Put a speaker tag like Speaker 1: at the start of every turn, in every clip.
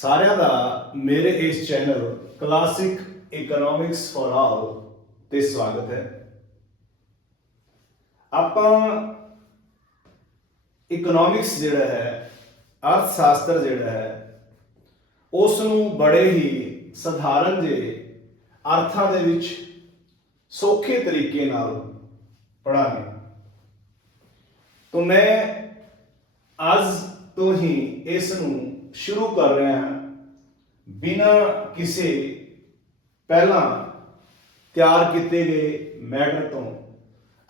Speaker 1: ਸਾਰਿਆਂ ਦਾ ਮੇਰੇ ਇਸ channel classic economics for all ਤੇ ਸਵਾਗਤ ਹੈ। ਆਪਾਂ ਇਕਨੋਮਿਕਸ ਜਿਹੜਾ ਹੈ ਅਰਥ ਸ਼ਾਸਤਰ ਜਿਹੜਾ ਹੈ ਉਸ ਨੂੰ ਬੜੇ ਹੀ ਸਧਾਰਨ ਜਿਹੇ ਅਰਥਾਂ ਦੇ ਵਿੱਚ ਸੌਖੇ ਤਰੀਕੇ ਨਾਲ ਪੜ੍ਹਾਂਗੇ। ਤਾਂ ਮੈਂ ਅੱਜ ਤੋਂ ਹੀ ਇਸ ਨੂੰ ਸ਼ੁਰੂ ਕਰ ਰਿਹਾ ਹਾਂ। ਬਿਨਾਂ ਕਿਸੇ ਪਹਿਲਾਂ ਤਿਆਰ ਕੀਤੇ ਗਏ ਮੈਟਰ ਤੋਂ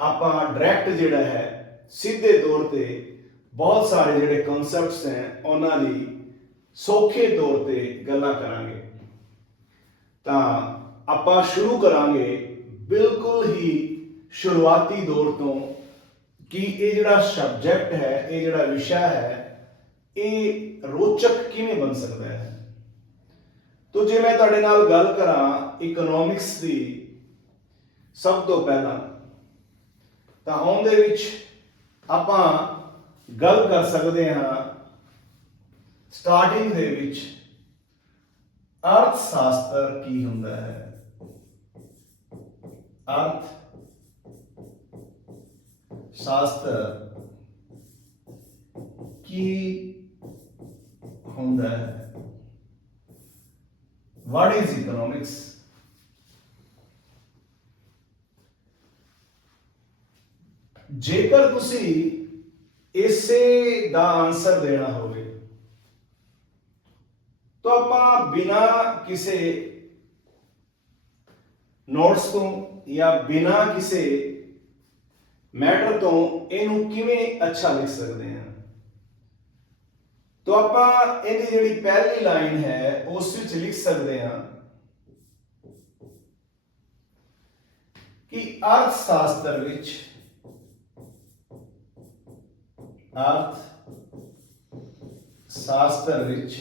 Speaker 1: ਆਪਾਂ ਡਾਇਰੈਕਟ ਜਿਹੜਾ ਹੈ, ਸਿੱਧੇ ਤੌਰ ਤੇ ਬਹੁਤ ਸਾਰੇ ਜਿਹੜੇ ਕਨਸੈਪਟਸ ਹੈ, ਉਹਨਾਂ ਦੀ ਸੌਖੇ ਤੌਰ ਤੇ ਗੱਲਾਂ ਕਰਾਂਗੇ। ਤਾਂ ਆਪਾਂ ਸ਼ੁਰੂ ਕਰਾਂਗੇ ਬਿਲਕੁਲ ਹੀ ਸ਼ੁਰੂਆਤੀ ਦੌਰ ਤੋਂ ਕਿ ਇਹ ਜਿਹੜਾ ਸਬਜੈਕਟ ਹੈ, ਇਹ ਜਿਹੜਾ ਵਿਸ਼ਾ ਹੈ ਇਹ ਰੋਚਕ ਕਿਵੇਂ ਬਣ ਸਕਦਾ ਹੈ? ਤੋ ਜੇ ਮੈਂ ਤੁਹਾਡੇ ਨਾਲ ਗੱਲ ਕਰਾਂ ਇਕਨੋਮਿਕਸ ਦੀ, ਸਭ ਤੋਂ ਪਹਿਲਾਂ, ਤਾਂ ਉਹਦੇ ਵਿੱਚ ਆਪਾਂ ਗੱਲ ਕਰ ਸਕਦੇ ਹਾਂ ਸਟਾਰਟਿੰਗ ਦੇ ਵਿੱਚ ਅਰਥ ਸ਼ਾਸਤਰ ਕੀ ਹੁੰਦਾ ਹੈ? ਅਰਥ ਸ਼ਾਸਤਰ ਕੀ ਹੁੰਦਾ ਹੈ। What is economics? ਜੇਕਰ ਤੁਸੀਂ ਇਸੇ ਦਾ ਆਨਸਰ ਦੇਣਾ ਹੋਵੇ, ਤਾਂ ਆਪਾਂ ਬਿਨਾ ਕਿਸੇ ਨੋਟਸ ਤੋਂ ਜਾਂ ਬਿਨਾ ਕਿਸੇ ਮੈਟਰ ਤੋਂ ਇਹਨੂੰ ਕਿਵੇਂ ਅੱਛਾ ਲਿਖ ਸਕਦੇ ਹਾਂ? ਤਾਂ ਆਪਾਂ ਇਹਦੀ ਜਿਹੜੀ ਪਹਿਲੀ ਲਾਈਨ ਹੈ, ਉਸ ਵਿੱਚ ਲਿਖ ਸਕਦੇ ਹਾਂ ਕਿ ਅਰਥ ਸ਼ਾਸਤਰ ਵਿੱਚ ਅਰਥ ਸ਼ਾਸਤਰ ਵਿੱਚ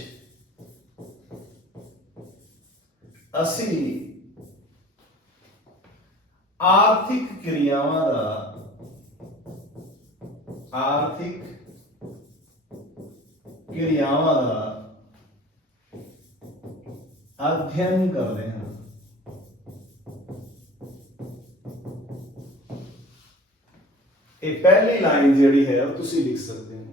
Speaker 1: ਅਸੀਂ ਆਰਥਿਕ ਕਿਰਿਆਵਾਂ ਦਾ, ਆਰਥਿਕ ਕਿਰਿਆਵਾਂ ਦਾ ਅਧਿਐਨ ਕਰਦੇ ਹਾਂ। ਇਹ ਪਹਿਲੀ ਲਾਈਨ ਜਿਹੜੀ ਹੈ, ਉਹ ਤੁਸੀਂ ਲਿਖ ਸਕਦੇ ਹੋ।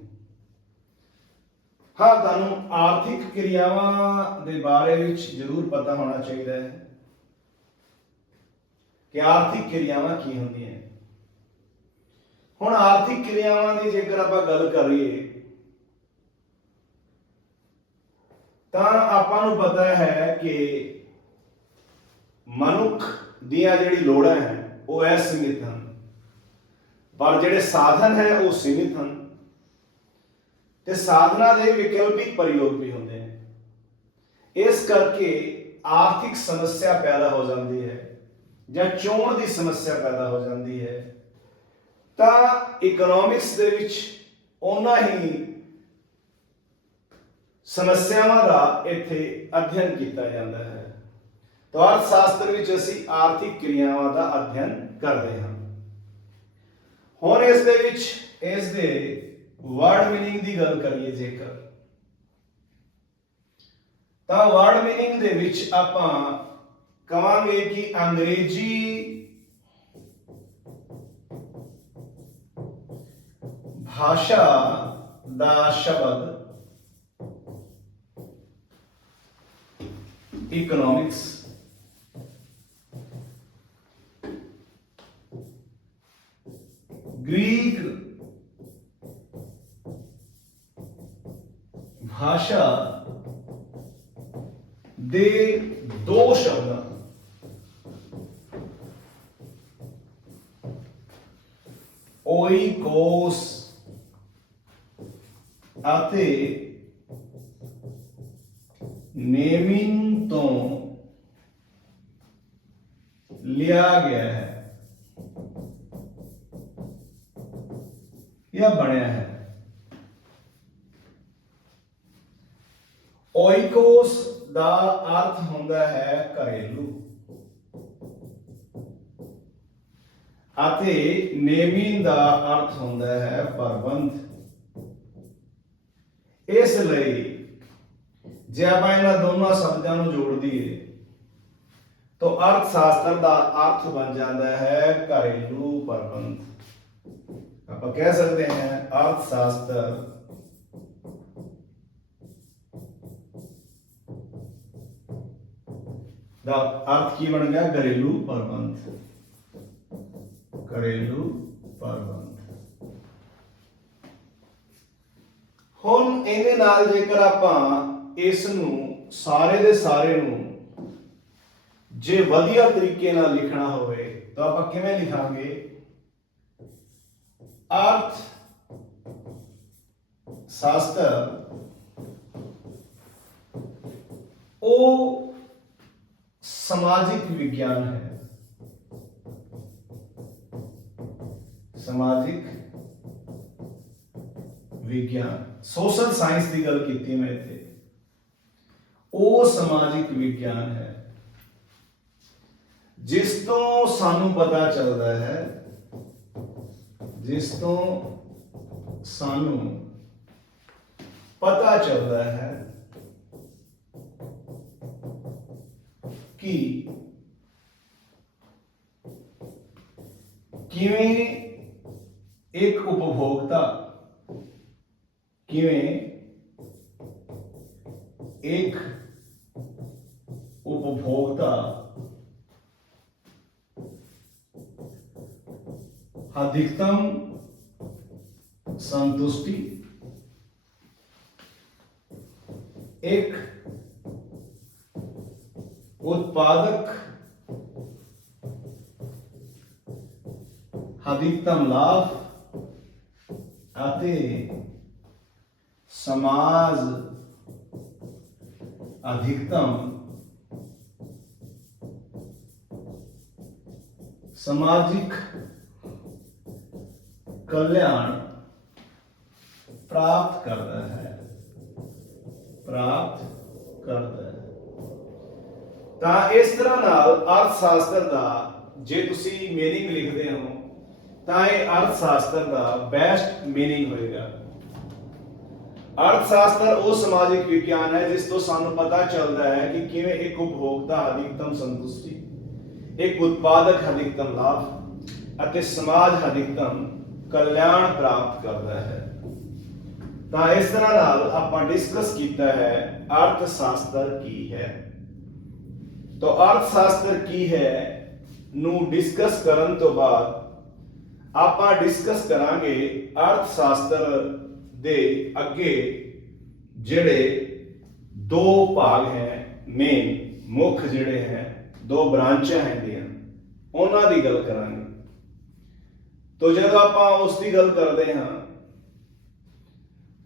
Speaker 1: ਹਾਂ, ਤੁਹਾਨੂੰ ਆਰਥਿਕ ਕਿਰਿਆਵਾਂ ਦੇ ਬਾਰੇ ਵਿੱਚ ਜ਼ਰੂਰ ਪਤਾ ਹੋਣਾ ਚਾਹੀਦਾ ਹੈ ਕਿ ਆਰਥਿਕ ਕਿਰਿਆਵਾਂ ਕੀ ਹੁੰਦੀਆਂ ਹੁਣ ਆਰਥਿਕ ਕਿਰਿਆਵਾਂ ਦੀ ਜੇਕਰ ਆਪਾਂ ਗੱਲ ਕਰੀਏ ਤਾਂ ਆਪਾਂ ਨੂੰ ਪਤਾ ਹੈ ਕਿ ਮਨੁੱਖ ਦੀਆਂ ਜਿਹੜੀ ਲੋੜਾਂ ਹੈ, ਉਹ ਅਸੀਮਿਤ ਹਨ। ਪਰ ਜਿਹੜੇ ਸਾਧਨ ਹੈ, ਉਹ ਸੀਮਿਤ ਹਨ। ਤੇ ਸਾਧਨਾ ਦੇ ਵਿਕਲਪਿਕ ਪ੍ਰਯੋਗ ਵੀ ਹੁੰਦੇ ਨੇ। ਇਸ ਕਰਕੇ ਆਰਥਿਕ ਸਮੱਸਿਆ ਪੈਦਾ ਹੋ ਜਾਂਦੀ ਹੈ ਜਾਂ ਚੋਣ ਦੀ ਸਮੱਸਿਆ ਪੈਦਾ ਹੋ ਜਾਂਦੀ ਹੈ। ਤਾਂ ਇਕਨੋਮਿਕਸ ਦੇ ਵਿੱਚ ਉਹਨਾਂ ਹੀ ਸਮੱਸਿਆਵਾਂ ਦਾ ਇੱਥੇ ਅਧਿਐਨ ਕੀਤਾ ਜਾਂਦਾ ਹੈ। ਤਾਂ ਅਰਥ ਸ਼ਾਸਤਰ ਵਿੱਚ ਅਸੀਂ ਆਰਥਿਕ ਕਿਰਿਆਵਾਂ ਦਾ ਅਧਿਐਨ ਕਰਦੇ ਹਾਂ। ਹੁਣ ਇਸ ਦੇ ਵਿੱਚ, ਇਸ ਦੇ ਵਰਡ ਮੀਨਿੰਗ ਦੀ ਗੱਲ ਕਰੀਏ ਜੇਕਰ। ਤਾਂ ਵਰਡ ਮੀਨਿੰਗ ਦੇ ਵਿੱਚ ਆਪਾਂ ਕਵਾਂਗੇ ਕਿ ਅੰਗਰੇਜ਼ੀ ਭਾਸ਼ਾ ਦਾ ਸ਼ਬਦ ਇਕਨੋਮਿਕਸ ਗ੍ਰੀਕ ਭਾਸ਼ਾ ਦੇ ਦੋ ਸ਼ਬਦ ਅਤੇ ਨੇਮੀ ਦਾ ਅਰਥ ਹੁੰਦਾ ਹੈ ਪ੍ਰਬੰਧ। ਇਸ ਲਈ ਜੇ ਆਪਾਂ ਇਹਨਾਂ ਦੋਨਾਂ ਸ਼ਬਦਾਂ ਨੂੰ ਜੋੜ ਦਈਏ, ਤਾਂ ਅਰਥ ਸ਼ਾਸਤਰ ਦਾ ਅਰਥ ਬਣ ਜਾਂਦਾ ਹੈ ਘਰੇਲੂ ਪ੍ਰਬੰਧ। ਆਪਾਂ ਕਹਿ ਸਕਦੇ ਹਾਂ ਅਰਥ ਸ਼ਾਸਤਰ ਦਾ ਅਰਥ ਕੀ ਬਣ ਗਿਆ? ਘਰੇਲੂ ਪ੍ਰਬੰਧ। ਘਰੇਲੂ ਪ੍ਰਬੰਧ ਹੁਣ ਇਹਦੇ ਨਾਲ ਜੇਕਰ ਆਪਾਂ ਇਸ ਨੂੰ ਸਾਰੇ ਦੇ ਸਾਰੇ ਨੂੰ ਜੇ ਵਧੀਆ ਤਰੀਕੇ ਨਾਲ ਲਿਖਣਾ ਹੋਵੇ, ਤਾਂ ਆਪਾਂ ਕਿਵੇਂ ਲਿਖਾਂਗੇ? ਅਰਥ, ਸ਼ਾਸਤਰ, ਉਹ ਸਮਾਜਿਕ ਵਿਗਿਆਨ ਹੈ। ਸਮਾਜਿਕ ਵਿਗਿਆਨ ਸੋਸ਼ਲ ਸਾਇੰਸ ਦੀ ਗੱਲ ਕੀਤੀ ਮੈਂ ਇੱਥੇ। ਉਹ ਸਮਾਜਿਕ ਵਿਗਿਆਨ ਹੈ, ਜਿਸ ਤੋਂ ਸਾਨੂੰ ਪਤਾ ਚੱਲਦਾ ਹੈ, ਜਿਸ ਤੋਂ ਸਾਨੂੰ ਪਤਾ ਚੱਲਦਾ ਹੈ ਕਿ ਕਿਵੇਂ एक उपभोक्ता किवें एक उपभोक्ता अधिकतम संतुष्टि एक उत्पादक अधिकतम लाभ ਅਤੇ ਸਮਾਜ अधिकतम ਸਮਾਜਿਕ ਕਲਿਆਣ ਪ੍ਰਾਪਤ ਕਰਦਾ ਹੈ ਪ੍ਰਾਪਤ ਕਰਦਾ ਹੈ ਤਾਂ ਇਸ ਤਰ੍ਹਾਂ ਨਾਲ ਅਰਥ ਸ਼ਾਸਤਰ ਦਾ ਜੇ ਤੁਸੀਂ ਮੀਨਿੰਗ ਲਿਖਦੇ ਹੋ ਤਾਂ ਇਹ ਅਰਥ ਸ਼ਾਸਤਰ ਦਾ ਬੈਸਟ ਮੀਨਿੰਗ ਹੋਏਗਾ। ਅਰਥ ਸ਼ਾਸਤਰ ਉਹ ਸਮਾਜਿਕ ਵਿਗਿਆਨ ਹੈ, ਜਿਸ ਤੋਂ ਸਾਨੂੰ ਪਤਾ ਚੱਲਦਾ ਹੈ ਕਿ ਕਿਵੇਂ ਇੱਕ ਉਪਭੋਗਤਾ ਅਧਿਕਤਮ ਸੰਤੁਸ਼ਟੀ, ਇੱਕ ਉਤਪਾਦਕ ਅਧਿਕਤਮ ਲਾਭ ਅਤੇ ਸਮਾਜ ਅਧਿਕਤਮ ਕਲਿਆਣ ਪ੍ਰਾਪਤ ਕਰਦਾ ਹੈ। ਤਾਂ ਇਸ ਤਰ੍ਹਾਂ ਨਾਲ ਆਪਾਂ ਡਿਸਕਸ ਕੀਤਾ ਹੈ ਅਰਥ ਸ਼ਾਸਤਰ ਕੀ ਹੈ। ਤਾਂ ਅਰਥ ਸ਼ਾਸਤਰ ਕੀ ਹੈ ਨੂੰ ਡਿਸਕਸ ਕਰਨ ਤੋਂ ਬਾਅਦ ਆਪਾਂ ਡਿਸਕਸ ਕਰਾਂਗੇ ਅਰਥ ਸ਼ਾਸਤਰ ਦੇ ਅੱਗੇ ਜਿਹੜੇ ਦੋ ਭਾਗ ਹੈ ਮੇਨ ਮੁੱਖ ਜਿਹੜੇ ਹੈ, ਦੋ ਬ੍ਰਾਂਚਾਂ ਹੈਗੀਆਂ। ਉਹਨਾਂ ਦੀ ਗੱਲ ਕਰਾਂਗੇ। ਤੋ ਜਦੋਂ ਆਪਾਂ ਉਸ ਦੀ ਗੱਲ ਕਰਦੇ ਹਾਂ,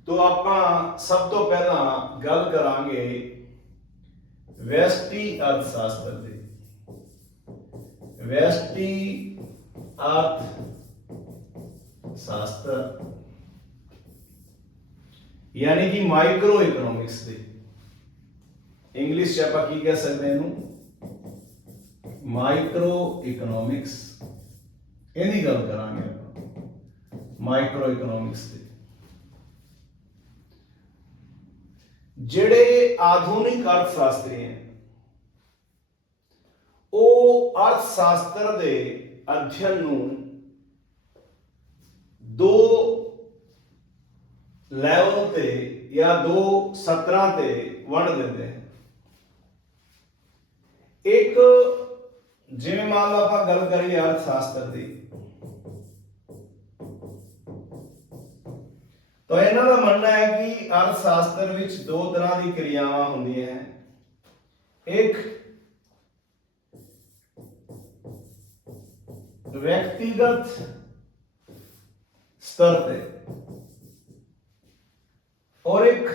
Speaker 1: ਤੋ ਆਪਾਂ ਸਭ ਤੋਂ ਪਹਿਲਾਂ ਗੱਲ ਕਰਾਂਗੇ ਵੈਸਟੀ ਅਰਥ ਸ਼ਾਸਤਰ ਦੀ। ਵੈਸਟੀ ਅਰਥ ਸ਼ਾਸਤਰ। ਯਾਨੀ ਕਿ ਮਾਈਕਰੋ ਇਕਨੋਮਿਕਸ ਦੇ। ਇੰਗਲਿਸ਼ ਚ ਆਪਾਂ ਕੀ ਕਹਿ ਸਕਦੇ ਇਹਨੂੰ? ਮਾਈਕਰੋ ਇਕਨੋਮਿਕਸ ਇਹਦੀ ਗੱਲ ਕਰਾਂਗੇ ਆਪਾਂ। ਮਾਈਕਰੋ ਇਕਨੋਮਿਕਸ ਦੀ। ਜਿਹੜੇ ਆਧੁਨਿਕ ਅਰਥ ਸ਼ਾਸਤਰੀ ਹੈ, ਉਹ ਅਰਥ ਸ਼ਾਸਤਰ ਦੇ ਅਧਿਐਨ ਨੂੰ ਦੋ ਲੈਵਲ ਤੇ ਜਾਂ ਦੋ ਸਤਰਾਂ ਤੇ ਵੰਡ ਦਿੰਦੇ ਹਨ ਇੱਕ, ਜਿਵੇਂ ਮੰਨ ਲਓ ਆਪਾਂ ਗੱਲ ਕਰੀਏ ਅਰਥ ਸ਼ਾਸਤਰ ਦੀ। ਤਾਂ ਇਹਨਾਂ ਦਾ ਮੰਨਣਾ ਹੈ ਕਿ ਅਰਥ ਸ਼ਾਸਤਰ ਵਿੱਚ ਦੋ ਤਰ੍ਹਾਂ ਦੀ ਕਿਰਿਆਵਾਂ ਹੁੰਦੀਆਂ ਹਨ ਇੱਕ, ਵਿਅਕਤੀਗਤ स्तर पे। और एक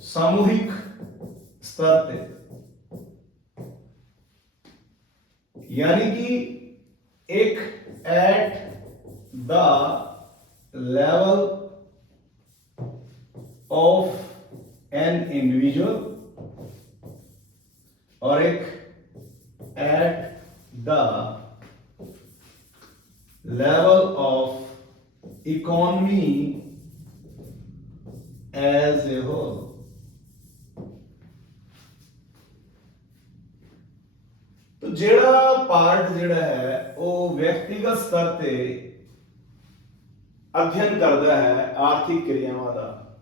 Speaker 1: सामूहिक स्तर पे। यानी कि एक at the level of an individual और एक at the level of economy as a whole ਤੋ ਜਿਹੜਾ ਪਾਰਟ ਜਿਹੜਾ ਹੈ, ਉਹ ਵਿਅਕਤੀਗਤ ਸਤਰ ਤੇ ਅਧਿਐਨ ਕਰਦਾ ਹੈ ਆਰਥਿਕ ਕਿਰਿਆਵਾਂ ਦਾ।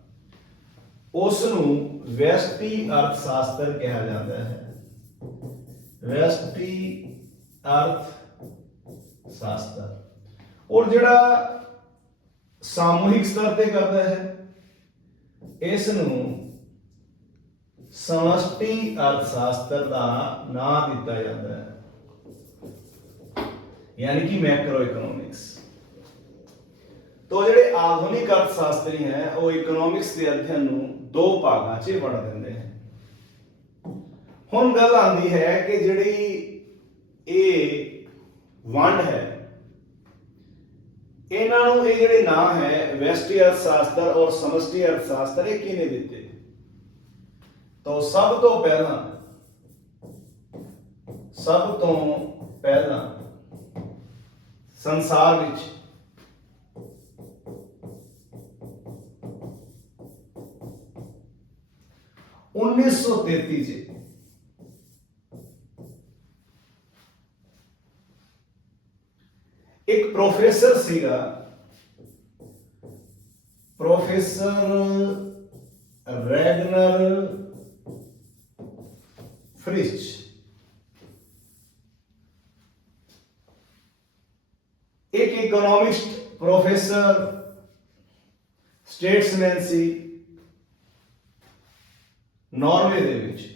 Speaker 1: ਉਸ ਨੂੰ ਵਿਅਸ਼ਟੀ ਅਰਥ ਸ਼ਾਸਤਰ ਕਿਹਾ ਜਾਂਦਾ ਹੈ। ਵਿਅਸ਼ਟੀ ਅਰਥ ਸ਼ਾਸਤਰ ਔਰ ਜਿਹੜਾ ਸਾਮੂਹਿਕ ਸਤਰ ਤੇ ਕਰਦਾ ਹੈ ਇਸ ਨੂੰ ਸਮਸ਼ਟੀ ਅਰਥ ਸ਼ਾਸਤਰ ਦਾ ਨਾਮ ਦਿੱਤਾ ਜਾਂਦਾ ਹੈ। ਯਾਨੀ ਕਿ ਮੈਕਰੋ ਇਕਨੋਮਿਕਸ ਤੋ ਜਿਹੜੇ ਆਧੁਨਿਕ ਅਰਥ ਸ਼ਾਸਤਰੀ ਹੈ, ਉਹ ਇਕਨੋਮਿਕਸ ਦੇ ਅਧਿਐਨ ਨੂੰ ਦੋ ਭਾਗਾਂ 'ਚ ਵੰਡ ਦਿੰਦੇ ਹਨ ਹੁਣ ਗੱਲ ਆਉਂਦੀ ਹੈ ਕਿ ਜਿਹੜੀ ਇਹ ਵੰਡ ਹੈ ਇਹਨਾਂ ਨੂੰ ਇਹ ਜਿਹੜੇ ਨਾਂ ਹੈ ਵੈਸਟੀ ਅਰਥ ਸ਼ਾਸਤਰ ਔਰ ਸਮਸ਼ਟੀ ਅਰਥ ਸ਼ਾਸਤਰ ਇਹ ਕਿਹਨੇ ਦਿੱਤੇ? ਤਾਂ ਸਭ ਤੋਂ ਪਹਿਲਾਂ, ਸਭ ਤੋਂ ਪਹਿਲਾਂ ਸੰਸਾਰ ਵਿੱਚ ਉੱਨੀ ਸੌ ਤੇਤੀ ਇੱਕ ਪ੍ਰੋਫੈਸਰ ਸੀਗਾ ਪ੍ਰੋਫੈਸਰ ਰੈਗਨਰ ਫ੍ਰਿਸ਼ ਇੱਕ ਇਕਨੋਮਿਸਟ ਪ੍ਰੋਫੈਸਰ ਸਟੇਟਸਮੈਨ ਸੀ ਨਾਰਵੇ ਦੇ ਵਿੱਚ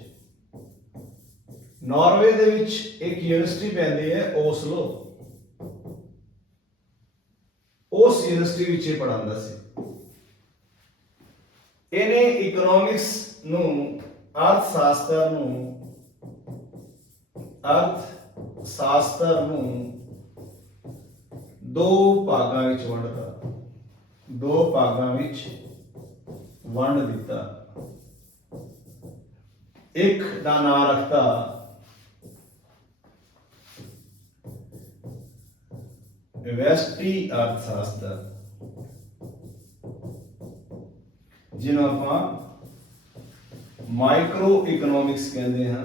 Speaker 1: ਨਾਰਵੇ ਦੇ ਵਿੱਚ ਇੱਕ ਯੂਨੀਵਰਸਿਟੀ ਪੈਂਦੀ ਹੈ ਓਸਲੋ ਉਸ ਯੂਨੀਵਰਸਿਟੀ ਵਿੱਚ ਇਹ ਪੜਾਉਂਦਾ ਸੀ। ਇਹਨੇ ਇਕਨੋਮਿਕਸ ਨੂੰ ਅਰਥ ਸ਼ਾਸਤਰ ਨੂੰ ਅਰਥ ਸ਼ਾਸਤਰ ਨੂੰ ਦੋ ਭਾਗਾਂ ਵਿੱਚ ਵੰਡਤਾ। ਦੋ ਭਾਗਾਂ ਵਿੱਚ ਵੰਡ ਦਿੱਤਾ। ਇੱਕ ਦਾ ਨਾਮ ਰੱਖਤਾ ਵੈਸਟੀ ਅਰਥ ਸ਼ਾਸਤਰ ਜਿਹਨੂੰ ਆਪਾਂ ਮਾਈਕਰੋ ਇਕਨੋਮਿਕਸ ਕਹਿੰਦੇ ਹਾਂ।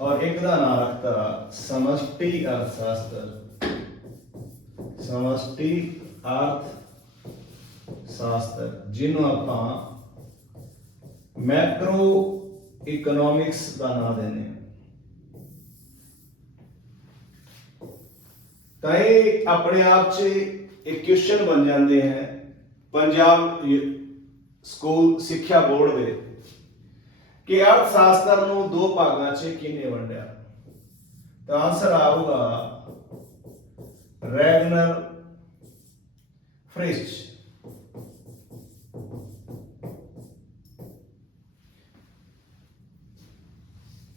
Speaker 1: ਔਰ ਇੱਕ ਦਾ ਨਾਮ ਰੱਖਤਾ ਸਮਸ਼ਟੀ ਅਰਥ ਸ਼ਾਸਤਰ ਸਮਸ਼ਟੀ ਅਰਥ ਸ਼ਾਸਤਰ ਜਿਹਨੂੰ ਆਪਾਂ ਮੈਕਰੋ ਇਕਨੋਮਿਕਸ ਦਾ ਨਾਮ ਦਿੰਦੇ ਹਾਂ। ਤਾਂ ਇਹ ਆਪਣੇ ਆਪ 'ਚ ਇੱਕ ਕੁਐਸਚਨ ਬਣ ਜਾਂਦੇ ਹੈ ਪੰਜਾਬ ਯੂ- ਸਕੂਲ ਸਿੱਖਿਆ ਬੋਰਡ ਦੇ ਕਿ ਅਰਥ ਸ਼ਾਸਤਰ ਨੂੰ ਦੋ ਭਾਗਾਂ 'ਚ ਕਿਹਨੇ ਵੰਡਿਆ? ਤਾਂ ਆਨਸਰ ਆਊਗਾ ਰੈਗਨਰ ਫ੍ਰਿਸ਼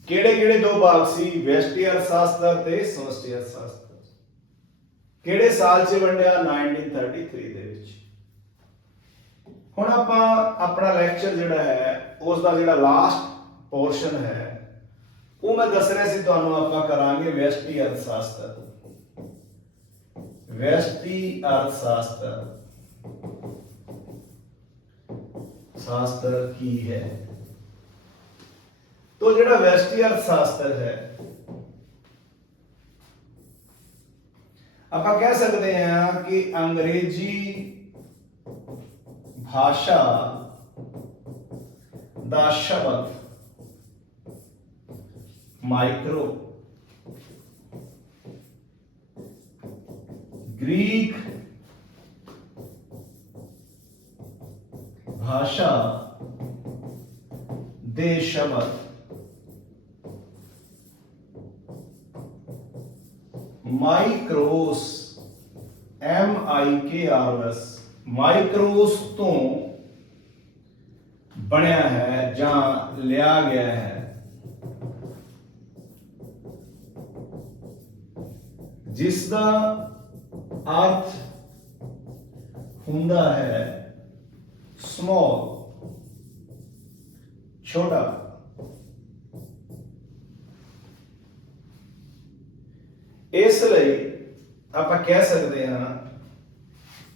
Speaker 1: ਕਿਹੜੇ ਕਿਹੜੇ ਦੋ ਭਾਗ ਸੀ? ਵੈਸਟੀ ਅਰਥ ਸ਼ਾਸਤਰ ਤੇ ਸਮਸ਼ਟੀ ਸ਼ਾਸਤਰ ਕਿਹੜੇ ਸਾਲ 'ਚ ਵੰਡਿਆ? 1933 ਦੇ ਵਿੱਚ। ਹੁਣ ਆਪਾਂ ਆਪਣਾ ਲੈਕਚਰ ਜਿਹੜਾ ਹੈ ਉਸ ਦਾ ਜਿਹੜਾ ਲਾਸਟ ਪੋਰਸ਼ਨ ਹੈ, ਉਹ ਮੈਂ ਦੱਸ ਰਿਹਾ ਸੀ, ਤੁਹਾਨੂੰ ਆਪਾਂ ਕਰਾਂਗੇ ਵੈਸਟੀ ਅਰਥ ਸ਼ਾਸਤਰ ਵੈਸਟੀ ਅਰਥ ਸ਼ਾਸਤਰ ਸ਼ਾਸਤਰ ਕੀ ਹੈ? ਤੋ ਜਿਹੜਾ ਵੈਸਟੀ ਅਰਥ ਸ਼ਾਸਤਰ ਹੈ ਆਪਾਂ ਕਹਿ ਸਕਦੇ ਹਾਂ ਕਿ ਅੰਗਰੇਜ਼ੀ ਭਾਸ਼ਾ ਦਾ ਸ਼ਬਦ ਮਾਈਕਰੋ ਗ੍ਰੀਕ ਭਾਸ਼ਾ ਦੇ ਸ਼ਬਦ mikros M I K R S mikros ਤੋਂ ਬਣਿਆ ਹੈ ਜਾਂ ਲਿਆ ਗਿਆ ਹੈ। ਜਿਸ ਦਾ ਅਰਥ ਹੁੰਦਾ ਹੈ ਸਮਾਲ ਛੋਟਾ। ਕਹਿ ਸਕਦੇ ਹਾਂ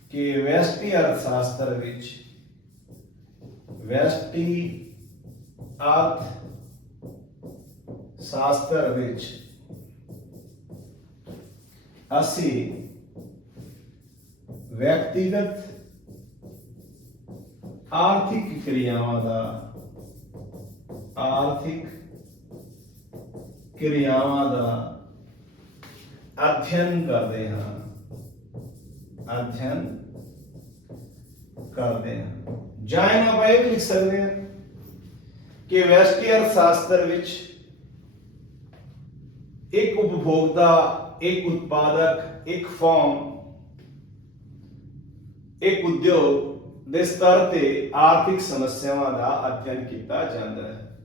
Speaker 1: ਕਿ ਵੈਸਟੀ ਅਰਥ ਸ਼ਾਸਤਰ ਵਿੱਚ ਵੈਸਟੀ ਅਰਥ ਸ਼ਾਸਤਰ ਵਿੱਚ ਅਸੀਂ ਵਿਅਕਤੀਗਤ ਆਰਥਿਕ ਕਿਰਿਆਵਾਂ ਦਾ, ਆਰਥਿਕ ਕਿਰਿਆਵਾਂ ਦਾ ਅਧਿਐਨ ਕਰਦੇ ਹਾਂ। ਅਧਿਐਨ ਕਰਦੇ ਹਾਂ। ਜਾਂ ਆਪਾਂ ਇਹ ਲਿਖ ਸਕਦੇ ਹਾਂ ਕਿ ਵੈਸਟੀ ਸ਼ਾਸਤਰ ਵਿੱਚ ਇੱਕ ਉਪਭੋਗਤਾ, ਇੱਕ ਉਤਪਾਦਕ, ਇੱਕ ਫਰਮ ਇੱਕ ਉਦਯੋਗ ਦੇ ਸਤਰ ਤੇ ਆਰਥਿਕ ਸਮੱਸਿਆਵਾਂ ਦਾ ਅਧਿਐਨ ਕੀਤਾ ਜਾਂਦਾ ਹੈ।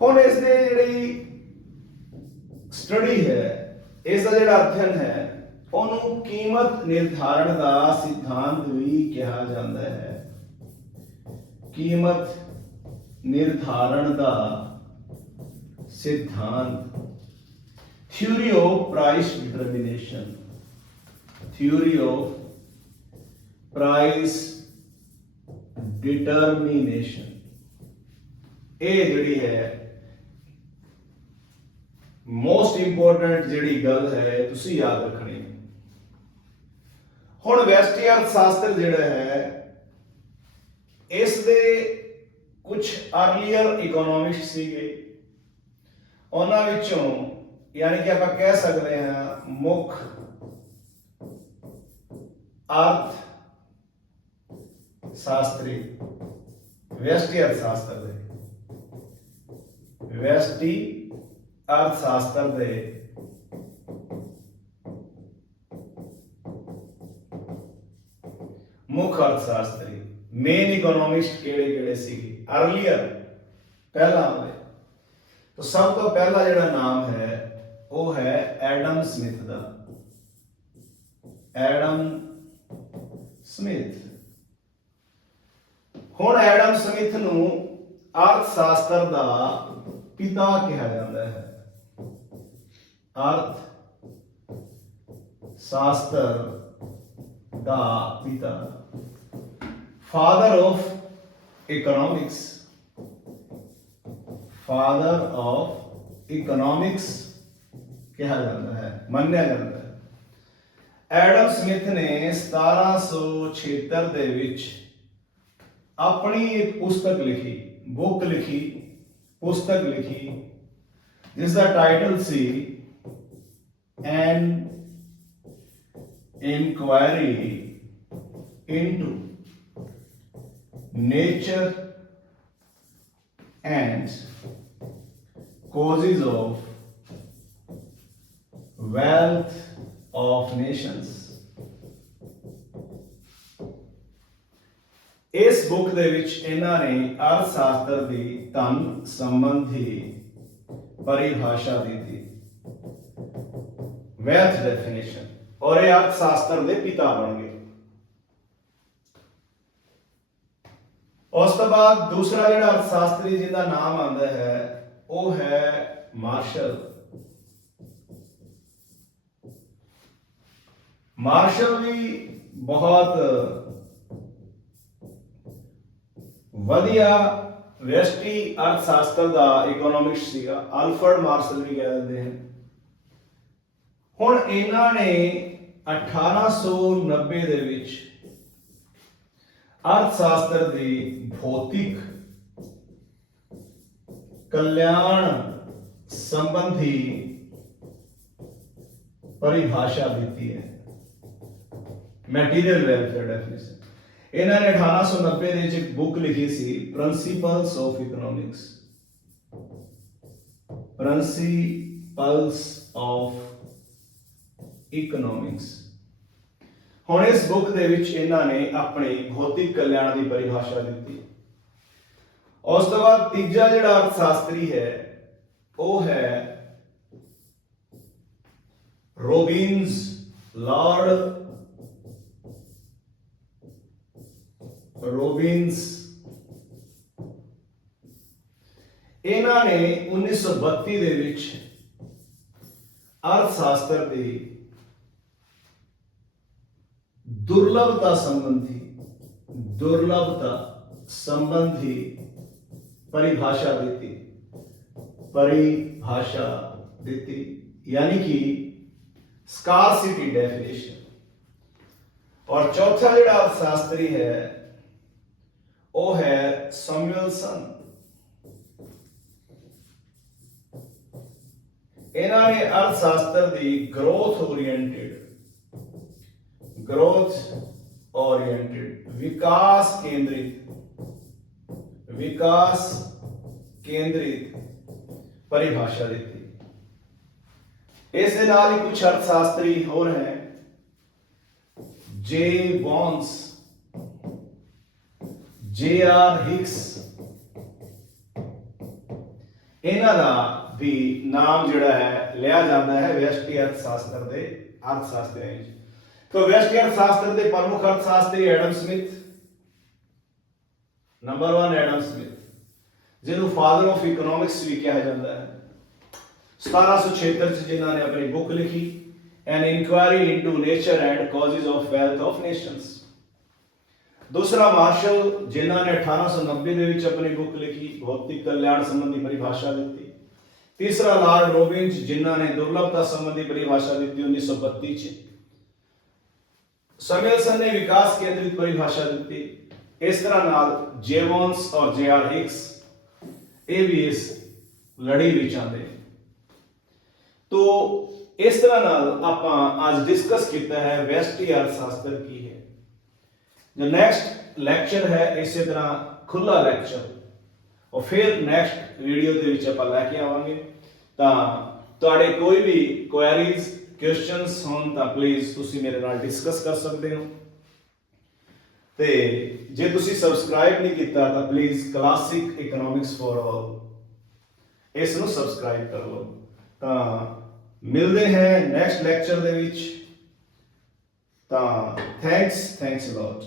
Speaker 1: ਹੁਣ ਇਸ ਦੇ ਜਿਹੜੀ ਸਟੱਡੀ ਹੈ ਇਸ ਦਾ ਜਿਹੜਾ ਅਧਿਐਨ ਹੈ, ਉਹਨੂੰ ਕੀਮਤ ਨਿਰਧਾਰਣ ਦਾ ਸਿਧਾਂਤ ਵੀ ਕਿਹਾ ਜਾਂਦਾ ਹੈ। ਕੀਮਤ ਨਿਰਧਾਰਣ ਦਾ ਸਿਧਾਂਤ। Theory of price determination theory of price determination ਇਹ ਜਿਹੜੀ ਹੈ ਮੋਸਟ ਇੰਪੋਰਟੈਂਟ ਜਿਹੜੀ ਗੱਲ ਹੈ, ਤੁਸੀਂ ਯਾਦ ਰੱਖਣੀ ਹੁਣ ਵੈਸਟੀ ਅਰਥ ਸ਼ਾਸਤਰ ਜਿਹੜਾ ਹੈ ਇਸ ਦੇ ਕੁਝ ਅਰਲੀਅਰ ਇਕਨੋਮਿਸਟ ਸੀਗੇ। ਉਹਨਾਂ ਵਿੱਚੋਂ ਯਾਨੀ ਕਿ ਆਪਾਂ ਕਹਿ ਸਕਦੇ ਹਾਂ, ਮੁੱਖ ਅਰਥ ਸ਼ਾਸਤਰੀ ਵੈਸਟੀ ਅਰਥ ਸ਼ਾਸਤਰ ਦੇ। ਵੈਸਟੀ ਅਰਥ ਸ਼ਾਸਤਰ ਦੇ ਮੁੱਖ ਅਰਥ ਸ਼ਾਸਤਰੀ ਮੇਨ ਇਕਨੋਮਿਸਟ ਕਿਹੜੇ ਕਿਹੜੇ ਸੀਗੇ? ਅਰਲੀਅਰ ਪਹਿਲਾਂ ਵਾਲੇ। ਤਾਂ ਸਭ ਤੋਂ ਪਹਿਲਾ ਜਿਹੜਾ ਨਾਮ ਹੈ, ਉਹ ਹੈ ਐਡਮ ਸਮਿਥ ਦਾ। ਐਡਮ ਸਮਿਥ ਹੁਣ ਐਡਮ ਸਮਿਥ ਨੂੰ ਅਰਥ ਸ਼ਾਸਤਰ ਦਾ ਪਿਤਾ ਕਿਹਾ ਜਾਂਦਾ ਹੈ। ਅਰਥ ਸ਼ਾਸਤਰ ਦਾ ਪਿਤਾ। Father of economics father of economics ਕਿਹਾ ਜਾਂਦਾ ਹੈ, ਮੰਨਿਆ ਜਾਂਦਾ ਹੈ। ਐਡਮ ਸਮਿਥ ਨੇ 1776 ਦੇ ਵਿੱਚ ਆਪਣੀ ਇੱਕ ਪੁਸਤਕ ਲਿਖੀ ਬੁੱਕ ਲਿਖੀ, ਪੁਸਤਕ ਲਿਖੀ ਜਿਸ ਦਾ ਟਾਈਟਲ ਸੀ an inquiry into nature and causes of wealth of nations. ਇਸ ਬੁੱਕ ਦੇ ਵਿੱਚ ਇਹਨਾਂ ਨੇ ਅਰਥ ਸ਼ਾਸਤਰ ਦੀ ਧਨ ਸੰਬੰਧੀ ਪਰਿਭਾਸ਼ਾ ਦਿੱਤੀ। ਵੈਲਥ ਡੈਫੀਨੇਸ਼ਨ ਔਰ ਇਹ ਅਰਥ ਸ਼ਾਸਤਰ ਦੇ ਪਿਤਾ ਬਣ ਗਏ ਉਸ ਤੋਂ ਬਾਅਦ ਦੂਸਰਾ ਜਿਹੜਾ ਅਰਥ ਸ਼ਾਸਤਰੀ ਜਿਹਦਾ ਨਾਮ ਆਉਂਦਾ ਹੈ ਉਹ ਹੈ ਮਾਰਸ਼ਲ ਮਾਰਸ਼ਲ ਵੀ ਬਹੁਤ ਵਧੀਆ ਵੈਸਟੀ ਅਰਥ ਸ਼ਾਸਤਰ ਦਾ ਇਕਨੋਮਿਕਸ ਸੀਗਾ ਅਲਫਰਡ ਮਾਰਸ਼ਲ ਵੀ ਕਹਿ ਦਿੰਦੇ ਹਨ ਹੁਣ ਇਹਨਾਂ ਨੇ 1890 ਦੇ ਵਿੱਚ ਅਰਥ ਸ਼ਾਸਤਰ ਦੀ ਭੌਤਿਕ ਕਲਿਆਣ ਸੰਬੰਧੀ ਪਰਿਭਾਸ਼ਾ ਦਿੱਤੀ ਹੈ। ਮੈਟੀਰੀਅਲ ਵੈਲਫੇਅਰ ਡੈਫੀਨੇਸ਼ਨ ਇਹਨਾਂ ਨੇ 1890 ਦੇ ਵਿੱਚ ਇੱਕ ਬੁੱਕ ਲਿਖੀ ਸੀ principles of economics principles of economics ਹੁਣ ਇਸ ਬੁੱਕ ਦੇ ਵਿੱਚ ਇਹਨਾਂ ਨੇ ਆਪਣੀ ਭੌਤਿਕ ਕਲਿਆਣ ਦੀ ਪਰਿਭਾਸ਼ਾ ਦਿੱਤੀ। ਉਸ ਤੋਂ ਬਾਅਦ ਤੀਜਾ ਜਿਹੜਾ ਅਰਥ ਸ਼ਾਸਤਰੀ ਹੈ, ਉਹ ਹੈ ਰੋਬਿਨਸ ਲਾਰਡ ਰੋਬਿਨਸ। ਇਹਨਾਂ ਨੇ 1932 ਦੇ ਵਿੱਚ ਅਰਥ ਸ਼ਾਸਤਰ ਦੀ ਦੁਰਲਭਤਾ ਸੰਬੰਧੀ ਦੁਰਲਭਤਾ ਸੰਬੰਧੀ ਪਰਿਭਾਸ਼ਾ ਦਿੱਤੀ ਪਰਿਭਾਸ਼ਾ ਦਿੱਤੀ ਯਾਨੀ ਕਿ scarcity definition. ਔਰ ਚੌਥਾ ਜਿਹੜਾ ਅਰਥ ਸ਼ਾਸਤਰੀ ਹੈ ਉਹ ਹੈ ਸਮਿਲਸਨ ਇਹਨਾਂ ਨੇ ਅਰਥ ਸ਼ਾਸਤਰ ਦੀ ਗਰੋਥ ਓਰੀਐਂਟਡ ਗਰੋਥ oriented ਵਿਕਾਸ ਕੇਂਦਰਿਤ ਵਿਕਾਸ ਪਰਿਭਾਸ਼ਾ ਦਿੱਤੀ ਇਸ ਦੇ ਨਾਲ ਹੀ ਕੁਝ ਅਰਥ ਸ਼ਾਸਤਰੀ ਹੋਰ ਹੈ ਜੇ ਬੌਂਸ ਜੇ ਆਰ ਹਿਕਸ ਇਹਨਾਂ ਦਾ ਵੀ ਨਾਮ ਜਿਹੜਾ ਹੈ, ਲਿਆ ਜਾਂਦਾ ਹੈ ਵੈਸਟੀ ਅਰਥ ਸ਼ਾਸਤਰ ਦੇ ਅਰਥ ਸ਼ਾਸਤਰਾਂ ਵਿੱਚ। ਤੋ ਵੈਸਟੀ ਅਰਥ ਸ਼ਾਸਤਰ ਦੇ ਪ੍ਰਮੁੱਖ ਅਰਥ ਸ਼ਾਸਤਰੀ Adam Smith number 1 Adam Smith ਜਿਹਨੂੰ ਫਾਦਰ ਆਫ ਇਕਨੋਮਿਕਸ ਵੀ ਕਿਹਾ ਜਾਂਦਾ ਹੈ 1776 ਚ ਜਿਨ੍ਹਾਂ ਨੇ ਆਪਣੀ ਬੁੱਕ ਲਿਖੀ an inquiry into nature and causes of wealth of nations ਦੂਸਰਾ ਮਾਰਸ਼ਲ ਜਿਨ੍ਹਾਂ ਨੇ 1890 ਦੇ ਵਿੱਚ ਆਪਣੀ ਬੁੱਕ ਲਿਖੀ ਭੌਤਿਕ ਕਲਿਆਣ ਸੰਬੰਧੀ ਪਰਿਭਾਸ਼ਾ ਦਿੱਤੀ ਤੀਸਰਾ ਲਾਰਡ ਰੋਬਿਨਸ ਜਿਨ੍ਹਾਂ ਨੇ ਦੁਰਲਭਤਾ ਸੰਬੰਧੀ ਪਰਿਭਾਸ਼ਾ ਦਿੱਤੀ 1932 ਚ ਸਮਿਲਸਨ ਨੇ ਵਿਕਾਸ ਕੇਂਦਰਿਤ ਪਰਿਭਾਸ਼ਾ ਦਿੱਤੀ। ਇਸ ਤਰ੍ਹਾਂ ਨਾਲ ਜੇਵਨਸ ਔਰ ਜੇ ਹਿਕਸ ਇਹ ਵੀ ਇਸ ਲੜੀ ਵਿੱਚ ਆਉਂਦੇ ਤੋ ਇਸ ਤਰ੍ਹਾਂ ਨਾਲ ਆਪਾਂ ਅੱਜ ਡਿਸਕਸ ਕੀਤਾ ਹੈ ਵੈਸਟੀ ਅਰਥ ਸ਼ਾਸਤਰ ਕੀ ਹੈ। ਜੋ ਨੈਕਸਟ ਲੈਕਚਰ ਹੈ ਇਸੇ ਤਰ੍ਹਾਂ ਖੁੱਲਾ ਲੈਕਚਰ ਔਰ ਫਿਰ ਨੈਕਸਟ ਵੀਡੀਓ ਦੇ ਵਿੱਚ ਆਪਾਂ ਲੈ ਕੇ ਆਵਾਂਗੇ। ਤਾਂ ਤੁਹਾਡੇ ਕੋਈ ਵੀ ਕੁਐਰੀਜ਼ ਕੁਐਸਚਨਸ ਹੋਣ ਤਾਂ ਪਲੀਜ਼ ਤੁਸੀਂ ਮੇਰੇ ਨਾਲ ਡਿਸਕਸ ਕਰ ਸਕਦੇ ਹੋ। ਤੇ ਜੇ ਤੁਸੀਂ ਸਬਸਕ੍ਰਾਈਬ ਨਹੀਂ ਕੀਤਾ ਤਾਂ please classic economics for all ਇਸ ਨੂੰ ਸਬਸਕ੍ਰਾਈਬ ਕਰ ਲਓ। ਤਾਂ ਮਿਲਦੇ ਹਾਂ ਨੈਕਸਟ ਲੈਕਚਰ ਦੇ ਵਿੱਚ। ਤਾਂ ਥੈਂਕਸ ਥੈਂਕਸ ਅ ਲੋਟ